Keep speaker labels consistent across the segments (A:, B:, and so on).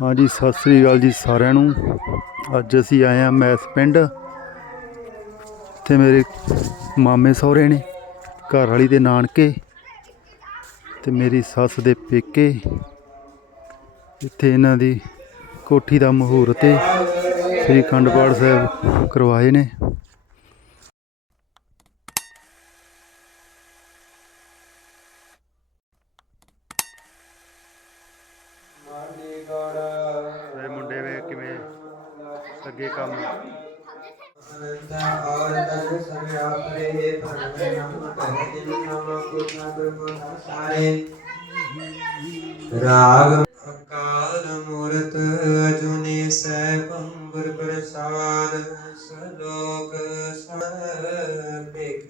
A: ਹਾਂਜੀ, ਸਤਿ ਸ੍ਰੀ ਅਕਾਲ ਜੀ ਸਾਰਿਆਂ ਨੂੰ। ਅੱਜ ਅਸੀਂ ਆਏ ਆ ਮੈਸ ਪਿੰਡ। ਤੇ ਮੇਰੇ ਮਾਮੇ ਸਹੁਰੇ ਨੇ, ਘਰ ਵਾਲੀ ਦੇ ਨਾਨਕੇ ਤੇ ਮੇਰੀ ਸੱਸ ਦੇ ਪੇਕੇ। ਇੱਥੇ ਇਹਨਾਂ ਦੀ ਕੋਠੀ ਦਾ ਮਹੂਰਤ ਤੇ ਸ੍ਰੀ ਅਖੰਡ ਪਾਠ ਸਾਹਿਬ ਕਰਵਾਏ ਨੇ ਇਹ ਮੁੰਡੇ ਵੇ ਕਿਵੇਂ ਅੱਗੇ ਕੰਮ
B: और तन सब आपरे परमे नम कहते नम कुछ न कुछ सारे राग अकाल मूरत अजुनि सैपंबर प्रसाद सलोक सभिक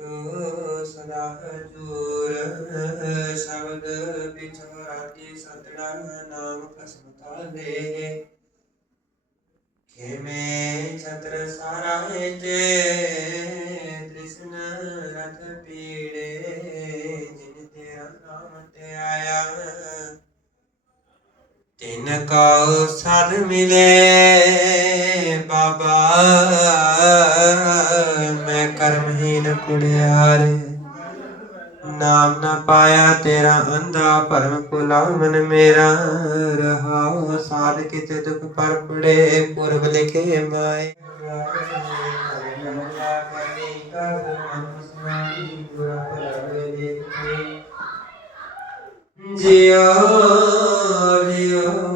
B: सदा जूर शब्द बिछोराती सतड़ा नाम कसमता ਕਿਵੇਂ ਛਤਰ ਸਾਰਾ ਹੈ ਜੇ ਤ੍ਰਿਸ਼ਨ ਰਥ ਪੀੜੇ, ਜਿਨ ਤੇਰਾ ਨਾਮ ਤੇ ਆਇਆ। ਤਿਨ ਕਉ ਸਦ ਮਿਲੇ ਬਾਬਾ, ਮੈਂ ਕਰਮਹੀਨ ਕੁੜਿਆਰੇ। ਨਾਮ ਨਾ ਪਾਇਆ ਤੇਰਾ ਅੰਧਾ ਭਰਮ ਭੁਲਾ ਮਨ ਮੇਰਾ। ਰਹਾ ਸਾਧ ਕਿਤੇ ਦੁਖ ਪਰ ਪੜੇ, ਪੁਰਬ ਲਿਖੇ ਮਾਏ। ਜਿਓ ਜਿਓ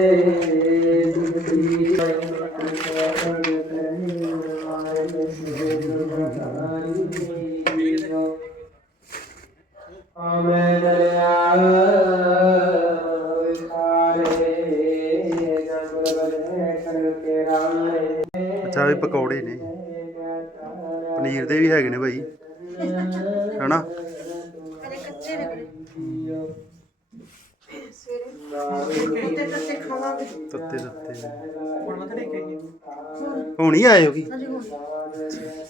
A: ਅੱਛਾ ਵੀ ਪਕੌੜੇ ਨੇ। ਪਨੀਰ ਦੇ ਵੀ ਹੈਗੇ ਨੇ ਭਾਈ ਹਨਾ?
C: ਅਰੇ ਕੱਚੇ ਨੇ ਸਵੇਰੇ ਉੱਤੇ ਤੱਤੇ ਖਾਵਾਂਗੇ।
A: ਤੱਤੇ ਤੱਤੇ। ਹੁਣ ਹੋ ਕੀ?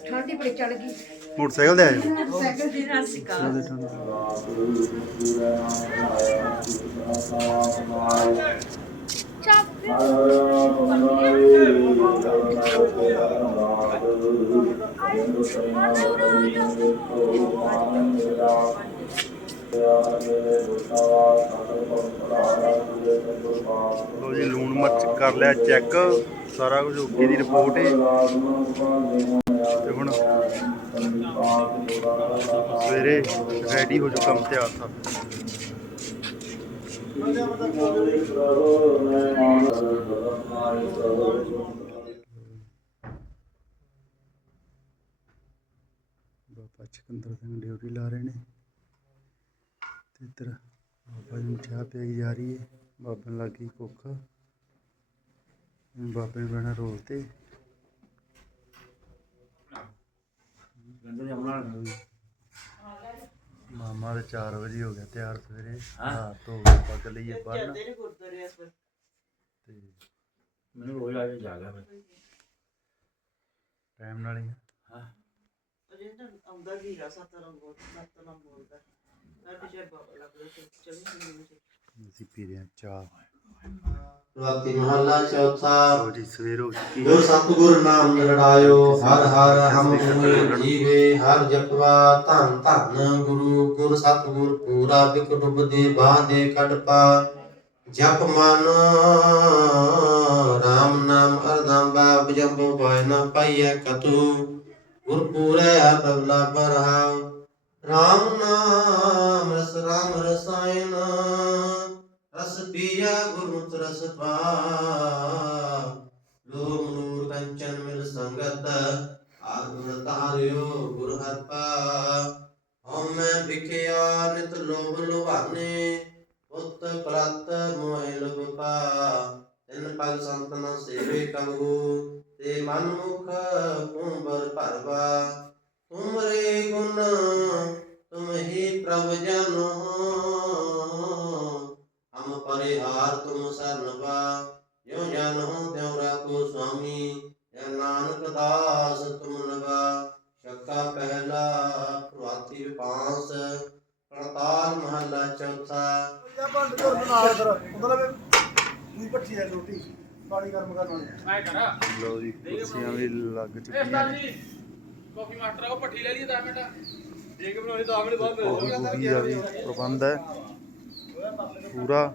C: ਠੰਡੀ ਬੜੀ ਚੜ ਗਈ।
A: ਮੋਟਰਸਾਈਕਲ ਤੇ ਆਏ ਹੋ?
C: ਸਾਈਕਲ ਦੀ ਨਾਲ ਸਿਕਾ
A: ਲੋ ਜੀ, ਲੂਣ ਮਿਰਚ ਕਰ ਲਿਆ ਚੈੱਕ ਸਾਰਾ ਕੁਝ ਓਕੇ ਦੀ ਰਿਪੋਰਟ ਹੈ ਤੇ ਹੁਣ ਸਵੇਰੇ ਰੈਡੀ ਹੋ ਜੋ ਕੰਮ ਤੇ। ਆ ਬਾਬਾ ਚਕੰਦਰ ਸਿੰਘ ਡਿਊਟੀ ਲਾ ਰਹੇ ਨੇ। ਤੇ ਇੱਧਰ ਬਾਬਾ ਜੀ ਨੂੰ ਚਾਹ ਪਿਆਈ ਜਾ ਰਹੀ ਹੈ। ਬਾਬੇ ਨੂੰ ਲੱਗੀ ਭੁੱਖ। ਬਾਬੇ ਨੂੰ ਰੋਲ ਤੇ। ਮਾਮਾ ਦੇ 4 ਵਜੇ ਹੋ ਗਿਆ ਤਿਆਰ ਸਵੇਰੇ। ਹਾਂ। ਧੋ ਕੇ ਪੱਗ ਲਈਏ ਬੰਨ ਤੇ
D: ਮੈਨੂੰ ਰੋਜ਼ ਆ ਕੇ ਜਾਗਾ ਮੈਂ।
A: ਟਾਈਮ ਨਾਲ ਹੀ ਆ।
E: ਅਜੇ ਤਾਂ ਆਉਂਦਾ ਵੀ ਰਾ ਸਤਰੰਗ ਬੋਲ ਸਤਰੰਗ ਬੋਲਦਾ। ਮੈਂ ਤੇ ਜੇ ਬਾਬਾ ਲੱਗ ਰਿਹਾ ਸੀ ਚਲੀ। ਨਹੀਂ ਮੈਨੂੰ
A: ਅਸੀਂ ਪੀ ਰਹੇ ਹਾਂ ਚਾਹ।
B: ਰਾਤੀ ਮਹੱਲਾ ਚੌਥਾ।
A: ਜੀ ਸਵੇਰ ਹੋ ਚੁੱਕੀ
B: ਜੋ ਸਤਿਗੁਰ ਨਾਮ ਨਿਰੜਾਇਓ ਹਰ ਹਰ ਹਮ ਹੋਏ ਜੀਵੇ ਹਰ ਜਪਵਾ ਧੰਨ ਧੰਨ ਗੁਰੂ ਗੁਰ ਸਤਿਗੁਰ ਪੂਰਾ ਬਿਕ ਡੁੱਬਦੇ ਬਾਹ ਦੇ ਕੱਢ ਪਾ। ਜਪ ਮਨ RAM ਨਾਮ ਅਰਦਮ ਬਾਪ ਜਪੋ ਪਾਇ ਨਾ ਪਾਈਐ ਕਤੂ। ਗੁਰ ਪੂਰੇ ਬਬਲਾ ਪਰਹਾਉ
F: ਤੇ ਮਨ ਮੁਖ ਕੁੰਭਰ ਭਰਵਾ। ਤੁਮਰੇ ਗੁਣ ਤੁਮ ਹੀ ਪ੍ਰਭ ਜਨੋ। ਹਮ ਪਰਿਹਾਰ ਤੁਮ ਸਰਨਵਾ ਜਿਉ ਜਨ ਹੋ ਤਿਉ ਰਾਖੋ ਸੁਆਮੀ। ਜੈ ਨਾਨਕ ਦਾਸ ਤੁਮ ਨਵਾ। ਸ਼ੱਕਾ ਪਹਿਲਾ ਪ੍ਰਵਾਤੀ ਵਿਪਾਸ ਪੜਤਾਲ ਮਹੱਲਾ ਚੌਥਾ।
D: ਮੈਂ ਕਰਾਂ।
A: ਲਓ ਜੀ ਕੁਰਸੀਆਂ ਵੀ ਲੱਗ
D: ਇਹ
A: ਚੁੱਕੀਆਂ
D: ਸਰ
A: ਨੇ।
D: ਜੀ ਕਾਫੀ ਮਾਸਟਰ ਆਓ ਪੱਠੀ ਲੈ ਲਈ 10 ਮਿੰਟ। ਦੇਖ ਬਣਾਉਣੀ 10 ਮਿੰਟ ਬਾਅਦ
A: ਬਹੁਤ ਵਧੀਆ ਵੀ ਪ੍ਰਬੰਧ ਹੈ। ਪੂਰਾ।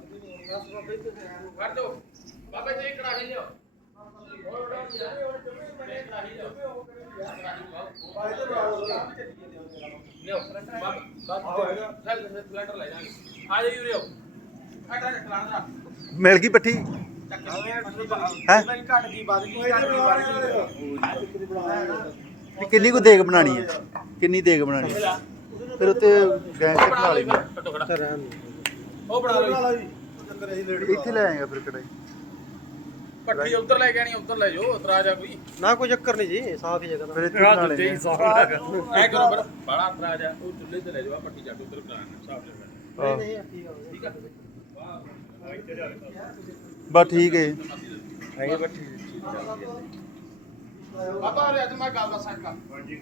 D: ਕਰ ਦੋ ਬਾਬਾ ਜੀ ਕੜਾਹੀ ਲਿਓ ਹੋਰ ਕੜਾਹੀ ਲਿਓ ਲਿਓ ਬਾਬਾ ਚੱਲ ਸਿਲੰਡਰ ਲੈ ਜਾਾਂਗੇ। ਆ ਜਾਈਓ ਰਿਓ ਆਟਾ ਚਲਾਣ ਦਾ।
A: ਮਿਲ ਗਈ ਪੱਠੀ? ਹੈ? ਕਿੰਨੀ ਕੁ ਦੇਗ ਬਣਾਣੀ ਹੈ? ਕਿੰਨੀ ਦੇਗ ਬਣਾਣੀ ਹੈ? ਫਿਰ ਉੱਤੇ ਗੈਸ ਤੇ ਬਣਾ ਲਈ
D: ਘੱਟੋ ਘੱਟ ਉਹ ਬਣਾ ਲਓ
A: ਇੱਥੇ ਲੈ ਆਏਗਾ ਫਿਰ ਕੜਾਈ
D: ਪੱਠੀ ਉੱਧਰ ਲੈ ਕੇ ਆਣੀ ਉੱਧਰ ਲੈ ਜਾਓ ਇਤਰਾਜ਼ ਆ ਕੋਈ।
G: ਨਾ ਕੋਈ ਚੱਕਰ ਨਹੀਂ ਜੀ ਸਾਫ਼ ਹੀ ਜਗ੍ਹਾ
A: ਫਿਰ ਇੱਥੇ ਬਣਾ ਆ।
D: ਐ ਕਰੋ ਫਿਰ ਬੜਾ ਇਤਰਾਜ਼ ਆ ਉਹ ਚੁੱਲ੍ਹੇ ਤੇ ਲੈ ਜਾਓ ਆਹ ਪੱਠੀ ਚੱਕ ਉੱਧਰ ਬਣਾਣਾ ਸਾਫ਼ ਜਗ੍ਹਾ।
A: ਆਹ,
G: ਨਹੀਂ ਠੀਕ ਆ।
D: ਠੀਕ ਆ?
A: ਬਸ ਠੀਕ ਹੈ
G: ਹੈਗੇ ਬੱਠੀ
D: ਬਾਬਾ ਰੇ ਅੱਜ ਮੈਂ ਗੱਲ ਦੱਸਾਂ ਇੱਕ ਹਾਂਜੀ।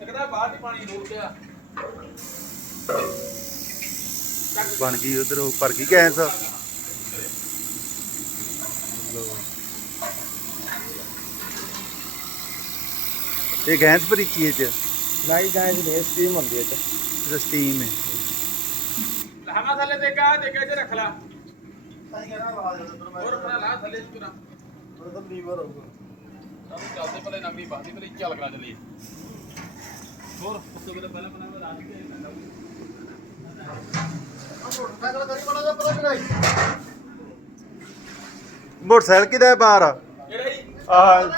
D: ਇੱਕ ਤਾਂ ਬਾਹਰ ਦੀ ਪਾਣੀ ਰੋਕ ਗਿਆ
A: ਬਣ ਗਈ ਉਧਰ ਉੱਪਰ ਗਈ ਗੈਸ। ਇਹ ਗੈਸ ਭਰੀਚੀ ਇਹ ਚ।
G: ਨਹੀਂ ਗਾਇਸ ਨੇ ਸਟੀਮ ਹੁੰਦੀ ਹੈ ਤੇ
A: ਸਟੀਮ ਹੈ।
D: ਲਹਾਵਾ ਥੱਲੇ ਦੇ ਕਾ ਦੇ ਕੇ ਰੱਖ ਲਾ। ਹੋਰ ਆਪਣਾ ਲਾ ਥੱਲੇ ਚ ਤੁਰਾ ਸਾਨੂੰ ਚੱਲਦੇ ਭਲੇ ਨਵੀਂ ਬਾਦੀ ਭਲੇ ਚੱਲ ਕਰਾ ਚਲੀ ਹੋਰ ਉਸ ਤੋਂ ਪਹਿਲਾਂ ਪਹਿਲਾਂ ਲਾ ਕੇ
A: ਮੋਟਰਸਾਈਕਲ ਕਿਦਾ ਬਾਹਰ?
D: ਕਿਹੜਾ ਜੀ?
A: ਆਹ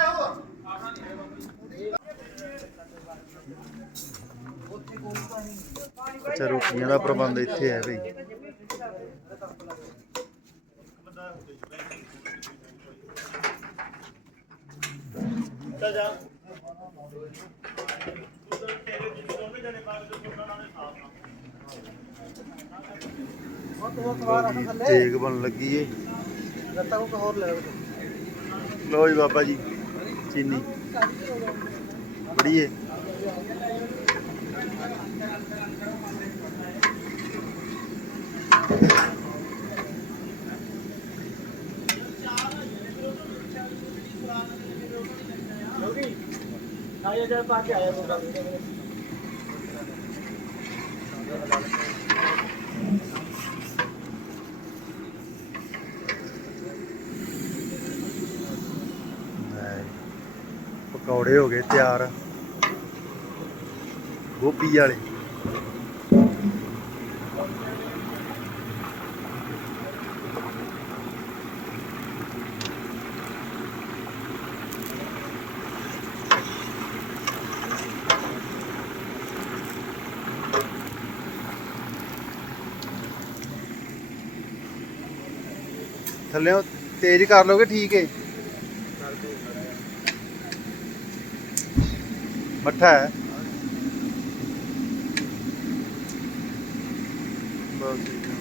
A: ਅੱਛਾ ਰੋਟੀਆਂ ਦਾ ਪ੍ਰਬੰਧ ਇੱਥੇ ਹੈ ਬਈ। ਦੇਗ ਬਣ ਲੱਗੀ ਏ।
G: ਰੱਤਾ ਕੋ ਹੋਰ ਲੈ ਲਓ
A: ਜੀ ਬਾਬਾ ਜੀ ਚੀਨੀ। ਬੜੀਏ।
G: ਆਇਆ ਪਾ ਕੇ ਆਇਆ ਮੁੰਡਾ
A: ਪਕੌੜੇ ਹੋ ਗਏ ਤਿਆਰ। ਗੋਭੀ ਵਾਲੇ। ਥੱਲੇ ਤੇਜ਼ ਕਰ ਲੋਗੇ ਠੀਕ ਹੈ ਮੱਠਾ ਹੈ। ਬਸ ਠੀਕ ਹੈ।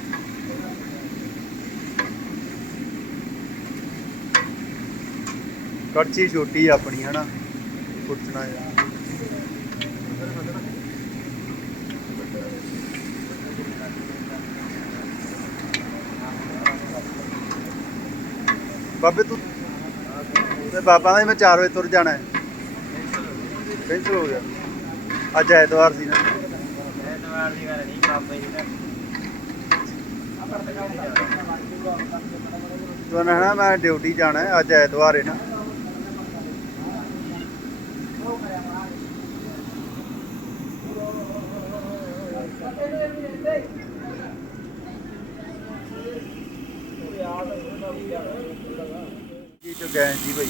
A: ਕੜਛੀ ਛੋਟੀ ਆਪਣੀ, ਹਨਾ। ਪੁੱਛਣਾ ਯਾਰ। ਬਾਬੇ ਤੂੰ ਤੇ ਬਾਬਾ ਦਾ ਮੈਂ 4 ਵਜੇ ਤੁਰ ਜਾਣਾ ਹੈ। ਕੈਂਸਲ ਹੋ ਗਿਆ। ਅੱਜ ਐਤਵਾਰ ਸੀ ਨਾ।
G: ਐਤਵਾਰ ਦੀ ਗੱਲ ਨਹੀਂ ਬਾਬਾ ਜੀ ਦਾ
A: ਤੂੰ ਨਾ ਮੈਂ ਡਿਊਟੀ ਜਾਣਾ ਹੈ, ਅੱਜ ਐਤਵਾਰ ਹੈ ਨਾ। ਜੀ ਚ ਜੀ ਭਾਈ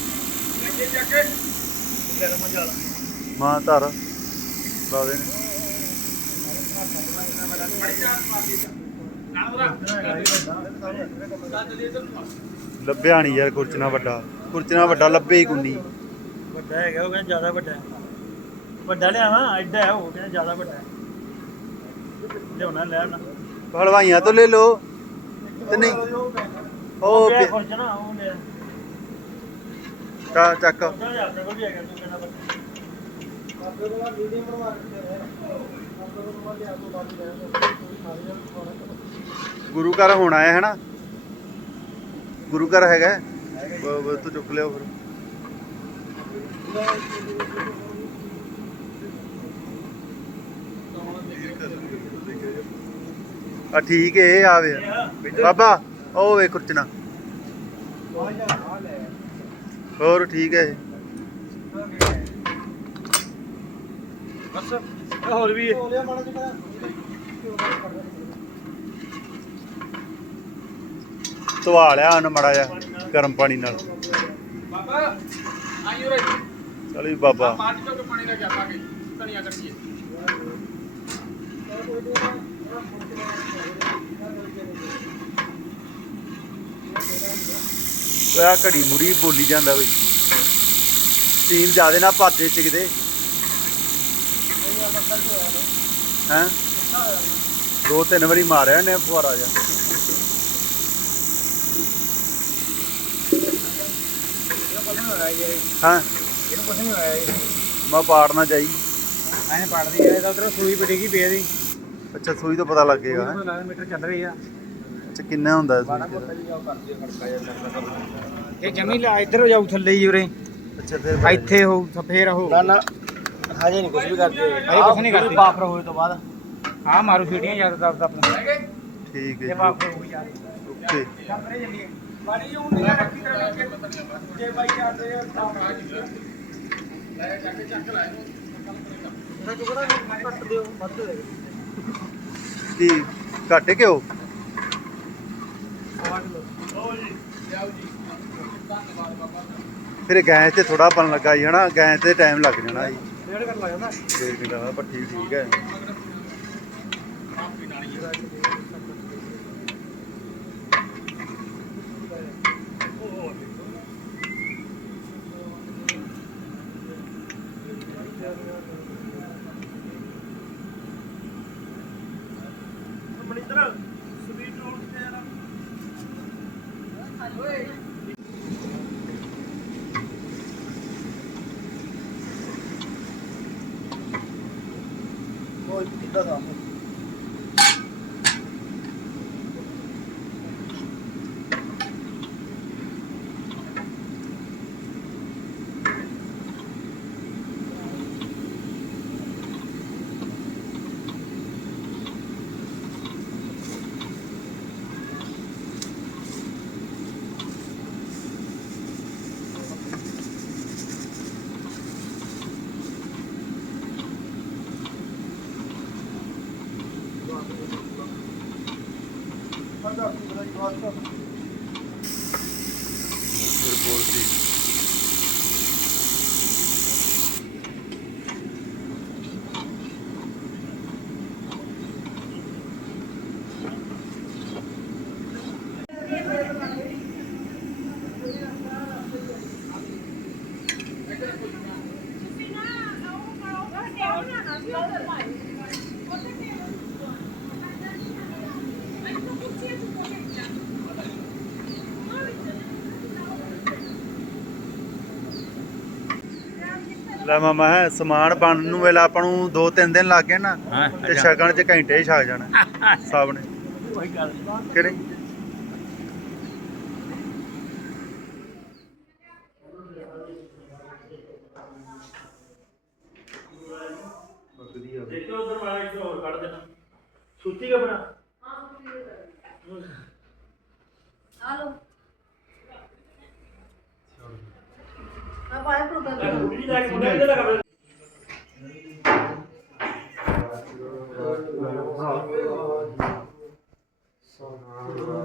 A: ਮਾਂ ਧਰ। ਨੇ ਲੱਭਿਆ ਨਹੀਂ ਯਾਰ ਕੁਰਚਨਾ ਵੱਡਾ। ਕੁਰਚਨਾ ਵੱਡਾ ਲੱਭੇ ਹੀ ਕੁੰਨੀ।
H: ਵੱਡਾ ਹੈਗਾ ਉਹ ਕਹਿੰਦਾ ਜ਼ਿਆਦਾ ਵੱਡਾ ਹੈ। ਵੱਡਾ ਲਿਆਵਾਂ ਐਡਾ ਹੈ ਉਹ ਕਹਿੰਦਾ ਜ਼ਿਆਦਾ ਵੱਡਾ ਹੈ। ਲਿਆਉਣਾ ਲੈ ਆਉਣਾ।
A: ਹਲਵਾਈਆਂ ਤੋਂ ਲੈ ਲਓ। ਤੇ ਨਹੀਂ ਉਹ
H: ਪਿਆ
A: ਪਿਆ-
H: ਖੁਰਚ ਨਾ ਉਹ ਲੈ
A: ਚਾ- ਚੱਕ। ਗੁਰੂ ਘਰ ਹੋਣਾ ਹੈ ਹਨਾ? ਗੁਰੂ ਘਰ ਹੈਗਾ ਹੈ? ਚੁੱਕ ਲਿਓ ਫਿਰ। ਆ ਠੀਕ ਏ, ਇਹ ਆਵੇ ਬਾਬਾ, ਉਹ ਵੇ ਕੁਰਚਨਾ ਹੋਰ ਠੀਕ ਹੈ ਇਹ।
H: ਬਸ ਹੋਰ ਵੀ ਹੈ।
A: ਧਵਾ ਲਿਆ ਉਹਨ ਮੜਾ ਜਾ ਗਰਮ ਪਾਣੀ ਨਾਲ।
D: ਬਾਬਾ
A: ਚਲ ਵੀ ਬਾਬਾ।
D: ਪਾਣੀ ਤੋਂ ਪਾਣੀ ਲੈ ਕੇ ਆਪਾਂ ਕੇ ਧਨੀਆ ਕੱਟੀਏ
A: ਉਹ ਆ ਘੜੀ ਮੁੜੀ ਬੋਲੀ ਜਾਂਦਾ ਬਈ ਟੀਮ ਜਿਆਦੇ ਨਾ ਭੱਜੇ ਚ ਕਿਤੇ। ਹੈਂ? ਦੋ ਤਿੰਨ ਵਾਰੀ ਮਾਰਿਆ ਨੇ ਫੁਹਾਰਾ ਜਾ ਹਾਂ?
H: ਇਹਨੂੰ ਕੁਝ ਨਹੀਂ ਹੋਇਆ
A: ਮੈਂ ਪਾੜਨਾ ਚਾਹੀ
H: ਐਨੇ ਪੜਦੀ ਆ ਇਹਦਾ ਉਧਰ ਸੂਈ ਪਟੇਗੀ ਪਈ ਇਹਦੀ?
A: ਅੱਛਾ ਸੂਈ ਤੋਂ ਪਤਾ ਲੱਗੇਗਾ ਹੈਂ?
H: 12 ਮੀਟਰ ਚੱਲ ਰਹੀ ਆ।
A: ਅੱਛਾ ਕਿੰਨਾ ਹੁੰਦਾ ਦਾ?
H: ਇਹ ਜਮੀ ਲਾ ਇੱਧਰ ਹੋ ਜਾਊ ਥੱਲੇ ਹੀ ਉਰੇ।
A: ਅੱਛਾ ਫਿਰ
H: ਇੱਥੇ ਹੋ ਫੇਰ ਹੋ
I: ਨਾ ਨਾ ਹਜੇ ਨਹੀਂ ਕੁਝ ਵੀ ਕਰਦੇ।
H: ਹਜੇ ਕੁਛ ਨਹੀਂ ਕਰਦੇ।
I: ਬਾਫਰ ਹੋਏ ਤੋਂ ਬਾਅਦ।
H: ਹਾਂ ਮਾਰੂ ਛੀਟੀਆਂ ਜ਼ਿਆਦਾ ਦਰਦ ਆਪਣਾ
A: ਠੀਕ ਹੈ
H: ਜੇ ਬਾਪ ਹੋ ਯਾਰ।
A: ਓਕੇ।
H: ਕਮਰੇ ਜੰਮੀ ਬਾੜੀ ਉਹ ਨਹੀਂ ਰੱਖੀ ਕਰ ਜੇ ਬਾਈ ਜਾਂਦੇ ਆ ਤਾਂ
D: ਲੈ ਚੱਕ ਕੇ ਚੱਕ ਲੈ ਇਹਨੂੰ
H: ਟੁਕੜਾ ਕੱਟ ਦਿਓ ਵੱਧ ਦੇ
A: ਕੀ ਘੱਟ ਕਿਉਂ
D: ਲਿਆਓ ਜੀ ਧੰਨਵਾਦ ਬਾਬਾ
A: ਫਿਰ ਗੈਂ ਤੇ ਥੋੜਾ ਬਣ ਲੱਗਾ ਜੀ ਹਨਾ? ਗੈਂ ਤੇ ਟਾਈਮ ਲੱਗ ਜਾਣਾ ਜੀ।
H: ਡੇਢ
A: ਕਹਾਂ ਪਰ ਠੀਕ ਠੀਕ ਹੈ।
H: 我也不知道。
I: ਕੋਈ ਕਿੱਦਾਂ ਦਾ
A: ਫਿਰ ਲੈ ਮਾਮਾ ਹੈ ਸਮਾਨ ਬਣਨ ਨੂੰ ਵੇਲਾ ਆਪਾਂ ਨੂੰ 2-3 ਦਿਨ ਲੱਗ ਗਏ ਨਾ ਤੇ ਛਕਣ ਚ ਘੰਟੇ ਹੀ ਛਕ ਜਾਣਾ ਸਭ ਨੇ।
H: ਕੋਈ ਗੱਲ
A: ਨਹੀਂ?
H: ਦੇਖੋ ਉਧਰ ਵਾਲਾ ਇੱਕ ਹੋਰ ਕੱਢ ਦੇਣਾ ਸੁੱਤੀ ਕਪੜਾ
C: ਹਲੋ ਆ। ਬਾਹਰ ਪ੍ਰੋਗਰਾਮ
H: ਕੁੜੀ ਸੋਨਾ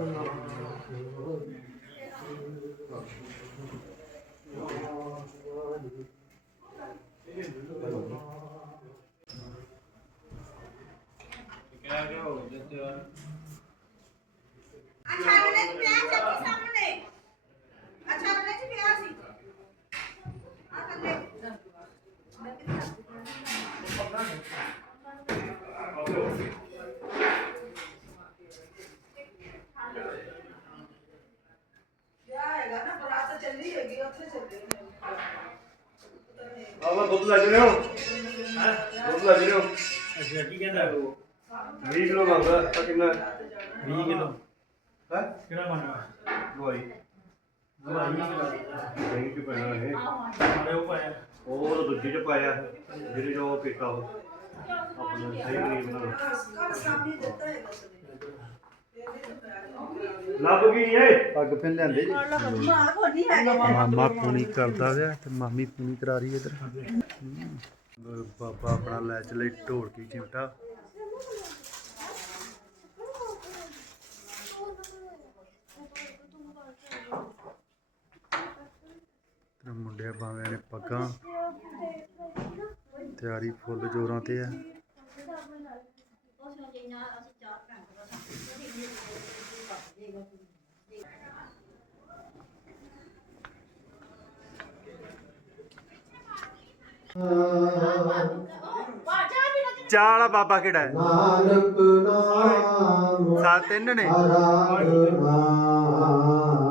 J: ਲੱਜ ਰਹੇ ਹੋ? ਹਾਂ? ਦੁੱਧ ਲੱਜ ਰਹੇ ਹੋ?
I: ਅੱਛਾ ਕੀ ਕਹਿੰਦਾ ਉਹ?
J: 20 ਕਿਲੋ ਮੰਗਦਾ ਤਾਂ ਕਿੰਨਾ?
I: 20 ਕਿਲੋ।
J: ਹੈ?
I: ਕਿਹੜਾ
J: ਦਵਾਈ।
I: ਦਵਾਈ।
J: ਦਹੀਂ ਚ ਪੈਣਾ ਇਹ।
I: ਮਾਰੇ ਉਹ ਪਾਇਆ।
J: ਉਹ ਦੂਜੇ ਚ ਪਾਇਆ। ਜਿਹੜੇ ਜੋ ਉਹ ਪੀਤਾ ਉਹ। ਆਪਣਾ ਸਹੀ ਨਹੀਂ ਬਣਾਉਣਾ ਲੱਭ ਗਈ ਏ।
A: ਪੱਗ ਪਿੰਨ ਲਿਆਂਦੇ ਜੀ।
K: ਮਾਂ ਕੋ ਨਹੀਂ ਹੈ
A: ਮਾਮਾ ਪੂਣੀ ਕਰਦਾ ਵਿਆ ਤੇ ਮਾਮੀ ਪੂਣੀ ਕਰਾ ਰਹੀ ਇਧਰ। ਬਾਬਾ ਆਪਣਾ ਲੈ ਚਲੇ ਢੋਲਕੀ ਚਿਮਟਾ। ਤੇ ਮੁੰਡਿਆਂ ਬਾਵੇਂ ਨੇ ਪੱਗਾਂ। ਤਿਆਰੀ ਫੁੱਲ ਜੋਰਾਂ ਤੇ ਆ। ਚਾਹ ਵਾਲਾ ਬਾਬਾ ਕਿਹੜਾ ਹੈ?
F: ਨਾਨਕ ਨਾਮ
A: ਸਾ ਤਿੰਨ ਨੇ।
F: ਆਰਾਧਨਾ।